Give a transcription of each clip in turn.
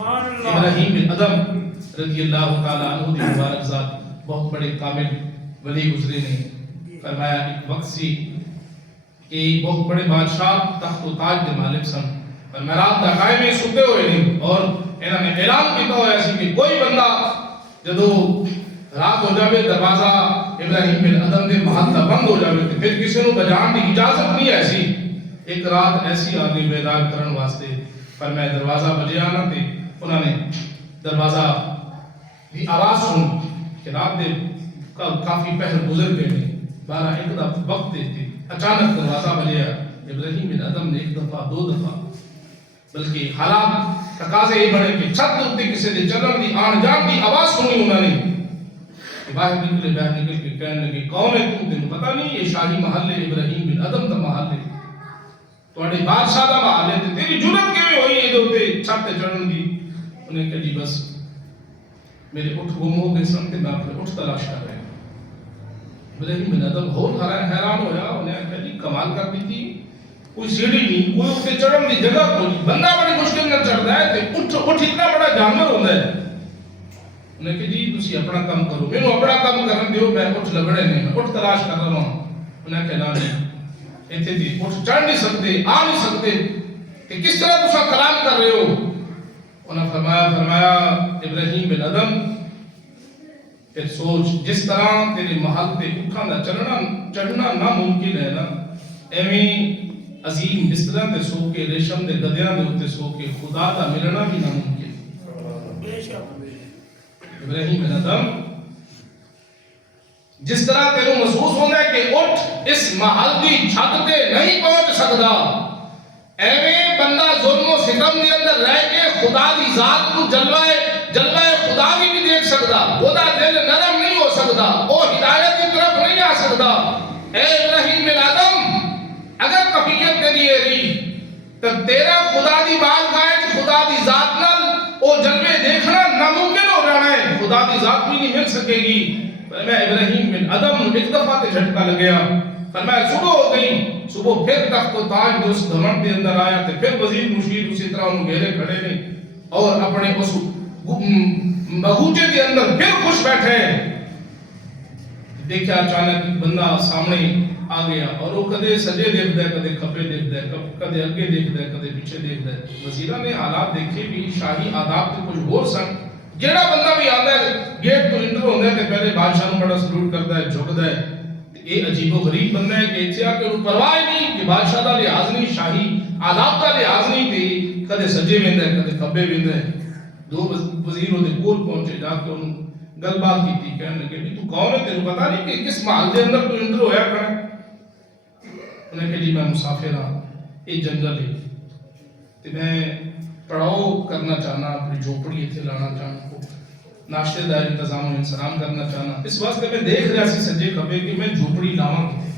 ابراہیم بن ادم رضی اللہ تعالیٰ عنہ دی مبارک ذات بہت بڑے کامل ولی گزرے نے. فرمایا ایک وقت سی کہ بہت بڑے بادشاہ تخت و تاج دے مالک سن، پر رات دا قائم ستے ہوئے نہیں، اور انہوں نے اعلان کیتا ہوا سی کہ کوئی بندہ جدو رات ہو جاوے دروازہ ابراہیم بن ادم دے محل دا بند ہو جاوے تے پھر کسی نو بجان دی اجازت نہیں ایسی. ایک رات ایسی آگے بیدار کرن واسطے پر میں دروازہ بجیا نہ تے انہوں نے دروازہ دی آواز سن کہ رات دے کافی پہر گزر گئے نے، 12-1 دا وقت دیتے اچانک دروازہ بجیا. ابراہیم بن ادم نے 1 دفعہ 2 دفعہ بلکہ حالات تقاضے یہ بڑے کہ چھت اُتے کسی دے چلن دی آن جان دی آواز سنی انہوں نے. باہر نکل کے کہنے لگے کون ہے تم؟ تمہیں پتہ نہیں یہ شاہی محل ہے، ابراہیم بن ادم دا محل ہے، تواڈے بادشاہ دا محل ہے، تے تیری جرت کیویں ہوئی ہے تے چھت تے چڑھن دی؟ انہیں کہا جی بس میرے اٹھ گم ہو گئے سن تے میں اپنے اٹھ تلاش کر رہا ہوں. ابراہیم بن ادم بہت حیران ہویا. انہیں کہا جی کمال کر دی تھی، کوئی سیڑھی نہیں، کوئی اٹھے چڑھن دی جگہ کوئی، بندہ بڑی مشکل نہ چڑھتا ہے تے اٹھ اتنا بڑا جانور ہوتا ہے. انہیں کہ جی تسی اپنا کام کرو، میں اپنا کام کرن دیو، میں اٹھ لگڑے نہیں، میں اٹھ تلاش کر رہا ہوں. انہیں کہا نہیں ایتھے دی اٹھ چڑھ نہیں سکتے، آ نہیں سکتے، کہ کس طرح تسا کلام کر رہے ہو؟ انہیں فرمایا ابراہیم بن ادم پھر سوچ جس طرح تیرے محل تے اٹھاں دا چڑھنا ناممکن ہے نا، ایویں عظیم بستراں تے سو کے ریشم دے گدیاں دے اوتے سو کے خدا دا ملنا بھی ناممکن. ابراہیم بن ادم جس طرح تینوں محسوس ہوتا ہے کہ اٹھ اس محل دی چھت تے نہیں پہنچ سکتا، ایویں بندہ ظلم و ستم دے اندر رہ کے خدا دی ذات کو جلوائے خدا بھی نہیں دیکھ سکتا، وہ دا دل نرم نہیں ہو سکتا، وہ ہدایت کی طرف نہیں آ سکتا. اے ابراہیم بن ادم اگر کفیت تیری ہے رہی تو تیرا خدا دی بارگاہ خدا دی ذات نال وہ جلوے دیکھنا ناممکن ہو رہا ہے، خدا دی ذات بھی نہیں مل سکے گی. میں ابراہیم بن ادم 1 دفعہ تے جھٹکا لگیا. فرمایا صبح ہو گئی، صبح پھر تخت و تاج دے اس گھمنڈ دے اندر آیا تے پھر وزیر مشیر اسی طرح انہوں گھیرے کھڑے نے اور اپنے اس بغوچے دے اندر پھر خوش بیٹھے. دیکھا اچانک بندہ سامنے آ گیا اور وہ کدے سجے دیکھتا ہے، کدے کھبے دیکھتا ہے، کدے اگے دیکھتا ہے، کدے پیچھے دیکھتا ہے. وزیرہ نے حالات دیکھے بھی شاہی آداب تے کچھ اور سن. جیڑا بندہ بھی آتا ہے گیٹ تو انٹر ہوتا ہے تے پہلے بادشاہ نوں بڑا سلوٹ کرتا ہے، جھکتا ہے. یہ عجیب و غریب بندہ ہے کہ اتیا کہ انہوں پرواہ نہیں کہ بادشاہ دا لحاظ نہیں، شاہی آداب دا لحاظ نہیں تھی. کدے سجے ویندا ہے، کدے کھبے ویندا ہے. 2 وزیر دے کول پہنچے، جا کے انہوں گل بات کی، کہنے لگے بھی تو کون ہے، تینوں پتہ نہیں کہ کس محل دے اندر تو انٹر ہویا کھڑا ہے؟ انہیں کہا جی میں مسافر ہاں، یہ جنگل ہے تے میں پڑاؤ کرنا چاہنا، اپنی جھوپڑی اتنے لانا چاہنا، ناشتے دا انتظام و انسلام کرنا چاہنا. اس واسطے میں دیکھ رہا سی سجے کھبے کہ میں جھوپڑی لاواں کتے.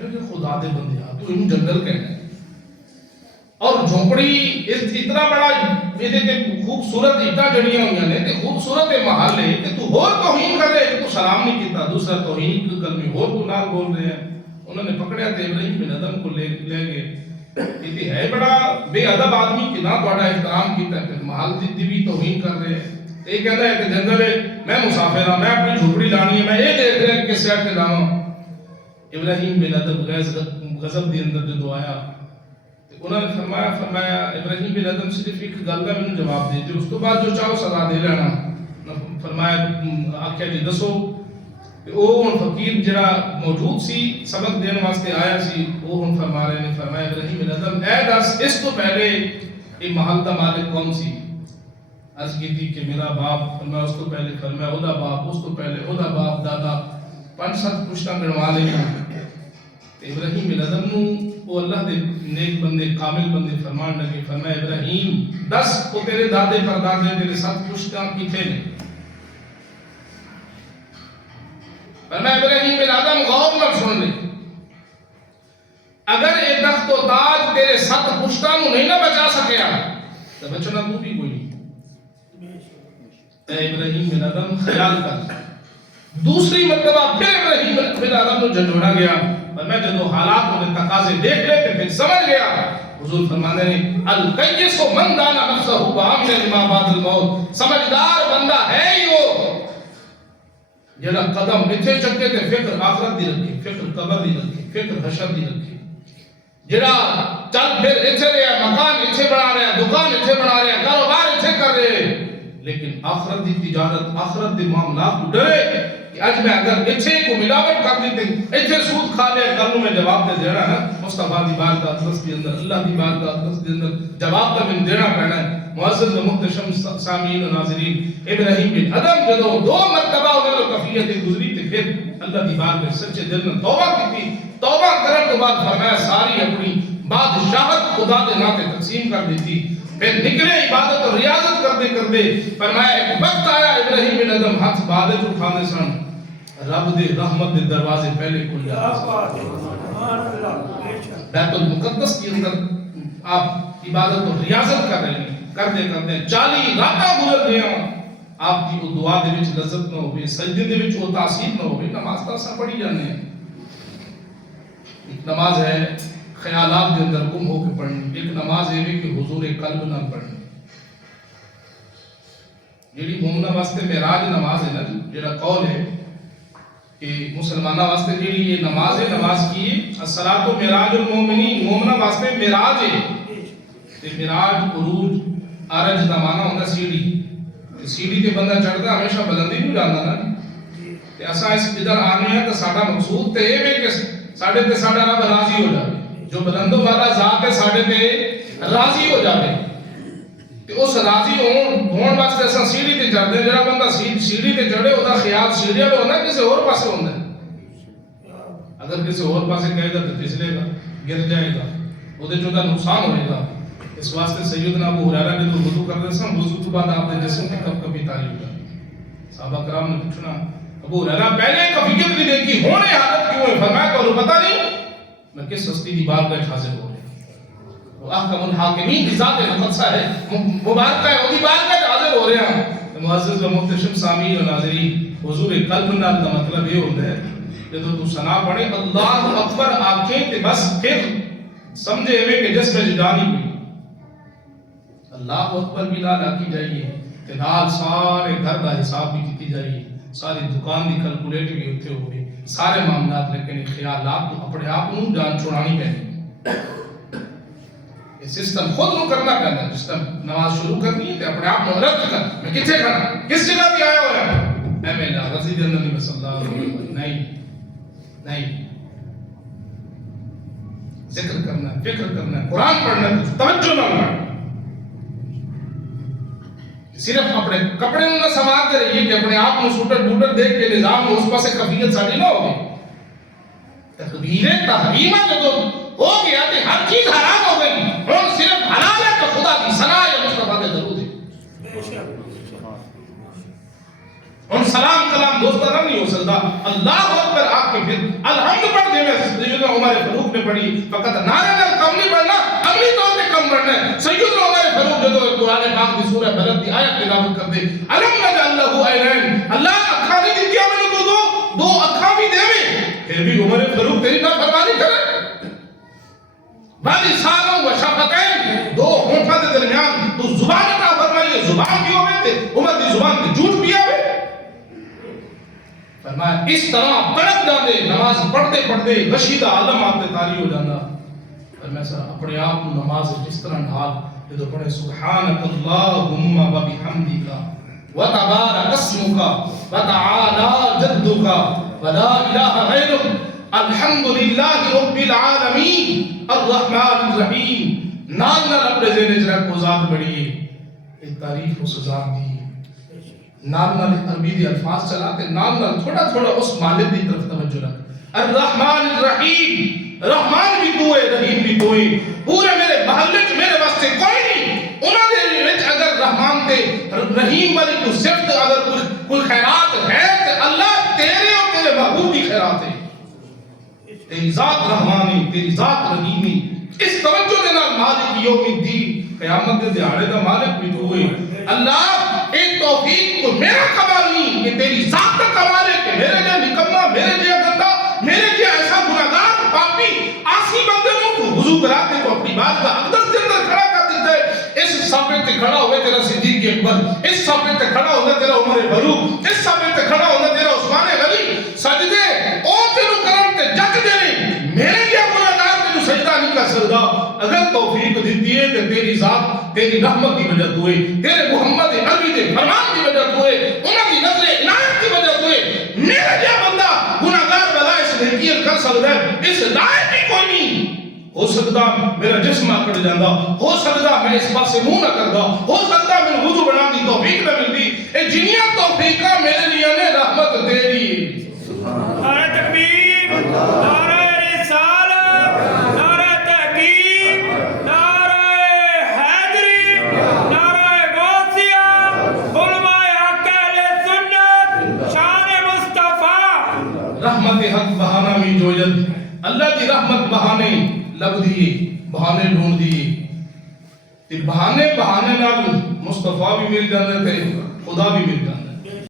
کہ خدا دے بندے آ تو انہوں جنگل کہنا ہے اور جھوپڑی اتنا بڑا یہ خوبصورت اٹا جڑیاں ہوئی نے تے خوبصورت محل ہے کہ تو اور توہین کر رہے، تو سلام نہیں کیتا، دوسرا توہین کی کلمے اور تو نال بول رہے ہیں. انہوں نے پکڑیا تے ابراہیم بن ادم کو لے گئے. یہ ہے بڑا بے ادب آدمی کہ نہ تہاڈا احترام کیتا ہے، محل دی بھی توہین کر رہے ہیں. یہ کہتا ہے کہ جنگل ہے، میں مسافر ہاں، میں اپنی جھوپڑی لانی ہے، میں یہ دیکھ رہا کہ کس سائڈ تے لاواں. ابراہیم بن ادم غضب دے اندر جدو آیا انہوں نے فرمایا ابراہیم بن ادم صرف ایک گل کا مینوں جواب دے دے، اس تو بعد جو چاہو سزا دے لینا. فرمایا آخیا جی دسو. وہ ہن فقیر جڑا موجود سی سبق دین واسطے آیا سی، وہ ہن فرما رہے نے. فرمایا ابراہیم بن ادم اے دس اس تو پہلے یہ محل دا مالک کون سی؟ عرض کی تھی کہ میرا باپ. فرمایا اس تو پہلے؟ فرمایا او دا باپ. اس تو پہلے او دا باپ، دادا، 5-7 پشتاں گنوا لیا. ابراہیم بن ادم نو وہ اللہ دے نیک بندے کامل بندے فرمان لگے. فرمایا ابراہیم دس وہ تیرے دادے پردادے تیرے 7 پشتاں کتھے نے؟ فرمایا ابراہیم بن ادم غور نال سن لے، اگر یہ تخت و تاج تیرے 7 پشتاں نو نہیں نہ بچا سکیا تو بچنا تو بھی کوئی نہیں. اے ابراہیم بن ادم خیال کر. دوسری مرتبہ پھر ابراہیم بن ادم کو جھنجھوڑا گیا. اور میں جدو حالات نے تقاضے دیکھ لے پھر سمجھ گیا حضور فرمانے ہیں القیس من دانا نفسہ وعمل لما بعد الموت، سمجھدار بندہ ہے ہی وہ جڑا قدم اتھے چکے تے فکر آخرت دی رکھے، فکر قبر دی رکھے، فکر حشر دی رکھے، جڑا چل پھر اتھے رہا، مکان اتھے بنا رہا، دکان اتھے بنا رہا، کاروبار اتھے کر رہے، لیکن آخرت دی تجارت، آخرت دی معاملات کو ڈرے کہ اج میں اگر اتھے کو ملاوٹ کر دیتے، اتھے سود کھا لیا، کل میں جواب دے دینا ہے مصطفیٰ دی بات کا اطلس کے اندر، اللہ دی بات کا اطلس کے اندر جواب کا من دینا پڑنا ہے۔ معزز و محتشم سامعین و ناظرین، ابراہیم بن ادم جدو 2 مرتبہ انہوں نے کفیت گزری تھی، پھر اللہ دی بات میں سچے دل میں توبہ کی تھی، توبہ کرنے کے بعد فرمایا ساری اپنی بادشاہت خدا دے ناتے تقسیم کر دیتی، پھر نکلے عبادت اور ریاضت کرتے فرمایا ایک وقت آیا ابراہیم بن ادم ہاتھ عبادت اٹھانے سن، رب دے رحمت دے دروازے پہلے کھل جاتے، بیت المقدس کے اندر آپ عبادت اور ریاضت کر رہے ہیں، کرتے 40 راتاں گزر گئے ہوں، آپ کی وہ دعا دے وچ لذت نہ ہوئے، سجدے دے وچ وہ تاثیر نہ ہوئے، نماز تاسا پڑھی جانے ہیں۔ ایک نماز ہے خیالات کے اندر گم ہو کے پڑھنی، ایک نماز ہے کہ حضور قلب نہ پڑھنی۔ جیڑی مومنہ واسطے معراج نماز ہے نا، جیڑا قول ہے کہ مسلمانہ واسطے جیڑی یہ نماز ہے، نماز کی الصلاۃ معراج المومنین، مومنہ واسطے معراج ہے، تے معراج عروج عرج دا معنی ہوندا سیڑھی، سیڑھی تے بندہ چڑھدا ہمیشہ بلندی نہیں جاندا نا، تے اساں اس ادھر آنے ہیں تو ساڈا مقصود تے اے کہ ساڈے تے ساڈا رب راضی ہو جائے، جو بلند والا ذات ہے ساڈے تے راضی ہو جائے، تے اس راضی ہون واسطے اساں سیڑھی تے چڑھدے، جڑا بندہ سیڑھی تے چڑھے اودا خیال سیڑھی والے ہونا کسی اور پاسے ہوندا ہے، اگر کسی اور پاسے کہے گا تو پھسلے گا، گر جائے گا، اودے چوں دا نقصان ہوئے گا۔ اس واسطے سیدنا ابو ہریرہ نے تو وضو کرتے سن، وضو کے بعد آپ نے جسم کی کب کبھی تعریف کر، صحابہ کرام نے پوچھنا ابو ہریرہ پہلے کفیت نہیں دیکھی، ہونے حالت کیوں ہے؟ فرمایا کہ انہوں پتہ نہیں میں کس ہستی دی بارگاہ میں حاضر ہو رہے ہیں، وہ احکم الحاکمین کی ذات مقدسہ ہے، مبارکہ ہے، وہ دی بارگاہ میں حاضر ہو رہے ہیں۔ معزز و محتشم سامعین و ناظرین، حضور قلب نال دا مطلب یہ ہوتا ہے جدوں تو ثنا پڑھے اللہ اکبر آکھیں تے بس پھر سمجھے ہوئے کہ جس میں جدانی ہوئی، اللہ اکبر بھی نال آکی جائیے تے نال سارے گھر دا حساب بھی کیتی جائیے، ساری دکان دی کیلکولیٹ بھی ہوتے ہوئے، سارے معاملات، لیکن خیالات تو اپنے آپ کو جان چھوڑانی پہنی، یہ سسٹم خود نو کرنا پہنا، سسٹم نماز شروع کرنی ہے تے اپنے آپ کو رد کر میں کتھے کرنا، کس جگہ بھی آیا ہوا ہے، میں اللہ رضی اللہ نبی صلی اللہ علیہ وسلم، نہیں ذکر کرنا ہے، فکر کرنا ہے، قرآن پڑھنا ہے، توجہ نہ ہونا، صرف اپنے کپڑے نہ سنوارتے رہیے کہ اپنے آپ کو سوٹر بوٹر دیکھ کے نظام میں اس پاسے کفیت ساری نہ ہوگی۔ تکبیر تحریمہ جو ہو گیا کہ ہر چیز حرام ہو گئی، اور صرف حلال ہے کہ خدا کی ثنا یا مصطفیٰ کے درود ہے، اور سلام کلام دوستانہ نہیں ہو سکتا۔ اللہ اکبر آپ کے پھر الحمد پڑھ دے میں سیدنا عمر فاروق نے پڑھی، فقط نعرہ نال کم نہیں پڑھنا، عملی طور پہ کم پڑھنا ہے۔ سیدنا عمر فاروق جو قرآن پاک کی سورہ بلد کی آیت تلاوت کر دے، علم نجعل لہ عینین، اللہ اکھاں نہیں دی دیا میں نے دو اکھاں بھی دے میں، پھر بھی عمر فاروق تیری نافرمانی کرے، بلسانوں و شفتین، دو ہونٹاں دے درمیان تو زبان عطا فرمائی، زبان بھی ہوئے تھے، عمر دی زبان تے جھوٹ بھی آوے، فرمایا اس طرح پڑک جاندے، نماز پڑھتے پڑھتے رشیدہ عالم آپ تے طاری ہو جانا۔ فرمایا سر اپنے آپ کو نماز اس طرح ڈھال کہ تو پڑھے سبحانک اللہم و بحمدک وتبارک اسمک وتعالی جدک ولا الہ غیرک الحمدللہ رب العالمین الرحمن الرحیم۔ نال نال اپنے ذہن وچ رکھو ذات بڑی ہے، ایک تعریف اس ذات دی، نال نال عربی دی الفاظ چلاتے، نال نال تھوڑا تھوڑا اس مالک دی طرف توجہ رکھ۔ الرحمن الرحیم، رحمان بھی تو ہے، رحیم بھی تو ہے، پورے میرے محلے چ میرے واسطے کوئی نہیں، انہاں دے وچ اگر رحمان تے رحیم والی کوئی صفت اگر کوئی خیرات ہے تے اللہ تیرے اور تیرے محبوب کی خیرات ہے، تیری ذات رحمانی، تیری ذات رحیمی، اس توجہ دے نال مالک یوم الدین، قیامت دے دیہاڑے دا مالک بھی تو ہے۔ اللہ ایک توفیق کو میرا کمال نہیں، کہ تیری ذات کا کمال ہے کہ میرے جے نکما، میرے جے گندا، میرے جے ایسا گناہگار پاپی آسی بندے کو حضور وضو کرا کے تو اپنی بات کا اقدس کے اندر کھڑا کر دیتے ہیں. اس صفحے تے کھڑا ہوئے تیرا صدیق اکبر, اس صفحے تے کھڑا ہوئے تیرا عمر فاروق, اس صفحے تے کھڑا ہوئے تیرا عثمان غنی. سجدے او تینو کرن تے جگ دے میرے کیا گناہگار تینو سجدہ نہیں کر سکدا. اگر توفیق دیتی ہے کہ تیری ذات تیری رحمت کی وجہ ہوئے, تیرے محمد عربی دے فرمان کی وجہ ہوئے, انہاں دی نظر عنایت کی وجہ ہوئے, میرا کیا بندہ گناہگار بلا اس نیکی کر سکدا ہے؟ اس لائق ہی کوئی نہیں. ہو سکتا میرا جسم آکڑ جاندہ, ہو سکتا میں اس پاس سے منہ نہ کردا, ہو سکتا میں وضو بنا دی توفیق نہ ملتی. اے جنیاں توفیقہ میرے لیے نے رحمت تیری. نعرہ تکبیر, نعرہ رسالت, نعرہ تحقیق, نعرہ حیدری, نعرہ غوثیہ, علماء حق اہل سنت, شان مصطفیٰ. رحمت حق بہانہ میں جوید, اللہ کی رحمت بہانے لگ دیئے, بہانے ڈھونڈ دیئے. بہانے نال مصطفیٰ بھی مل جاندے تھے, خدا بھی مل جاندے.